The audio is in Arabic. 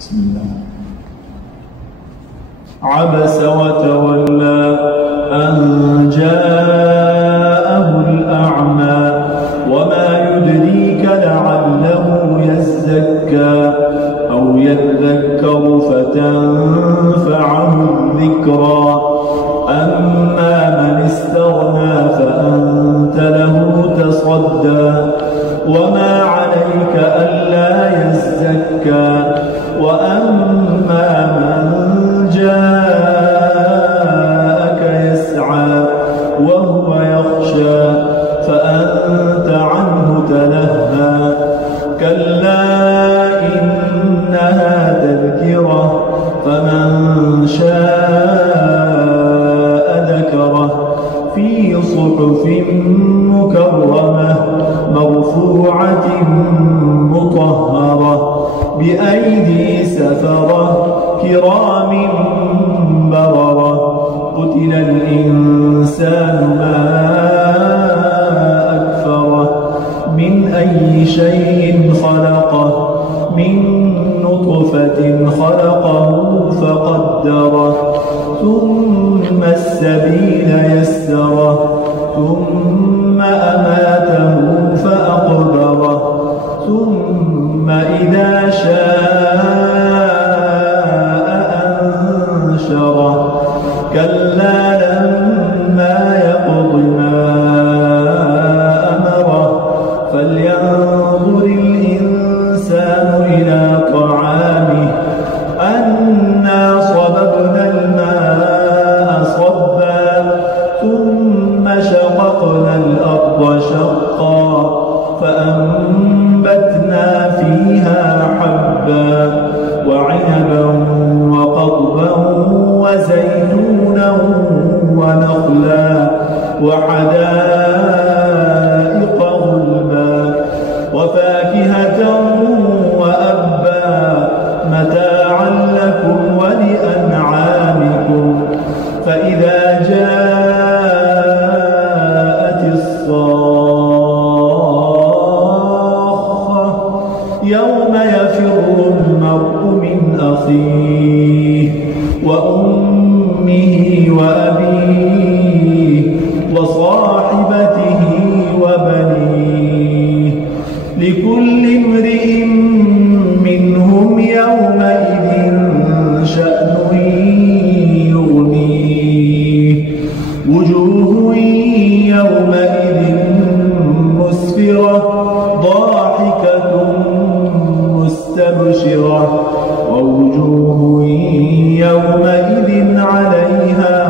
بسم الله. عبس وتولى أن جاءه الأعمى وما يدريك لعله يزكى أو يذكر فتنفعه الذكرى أما من استغنى فأنت له تصدى وما عليك ألا يزكى وأما من جاءك يسعى وهو يخشى فأنت عنه تلهى كلا إنها تذكرة فمن شاء ذكره في صحف مكرمة مرفوعة مطهرة بأيدي سفرة كرام بررة قتل الإنسان ما أكفره من أي شيء خلقه من نطفة خلقه فقدره ثم السبيل يسره ثم أماته فأقبره ثم إذا شاء أنشره كلا لما يقض ما أمره فلينظر الإنسان إلى طعامه أنا صببنا الماء صبا ثم شققنا الأرض شقا فأنبتنا فيها حبا وعنبا وقضبا وزيتونا ونخلا وحدائق غلبا وفاكهة وأبا متاعا لكم ولأنعامكم فإذا جاءت الصاخة يوم يفر المرء من أخيه وأمه وأبيه وصاحبته وبنيه لكل امرئ منهم يومئذ شأن يغنيه وجوه يومئذ مسفرة ضاحكة مستبشرة ووجوه يومئذ عليها